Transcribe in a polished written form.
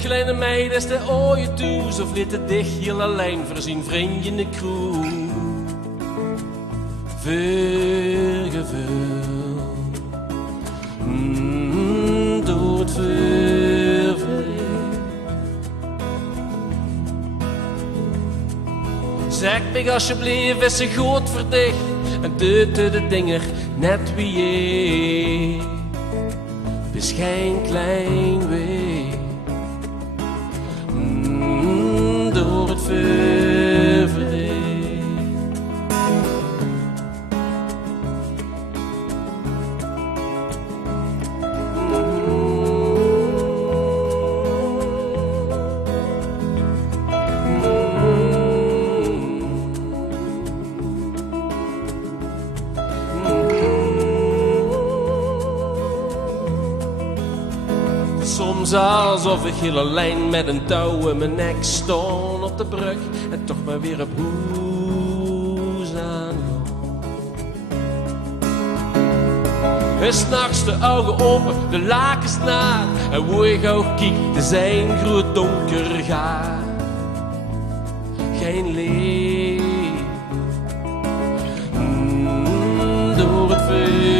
kleine meid is de ooie toe, zo vliet het dicht heel alleen voor zijn vriendje in de kroeg. Veel gevoel, door het veel verleden. Zeg me alsjeblieft, is ze goed voor dich en doet de dinger net wie je. Is geen klein weg door het veel verleden. Soms alsof ik heel alleen met een touw in mijn nek stond op de brug en toch maar weer op hoes aangaan. En 's nachts de ogen open, de lakens na en hoe ik ook kijk, te zijn groot donker gaat. Geen licht door het vuur.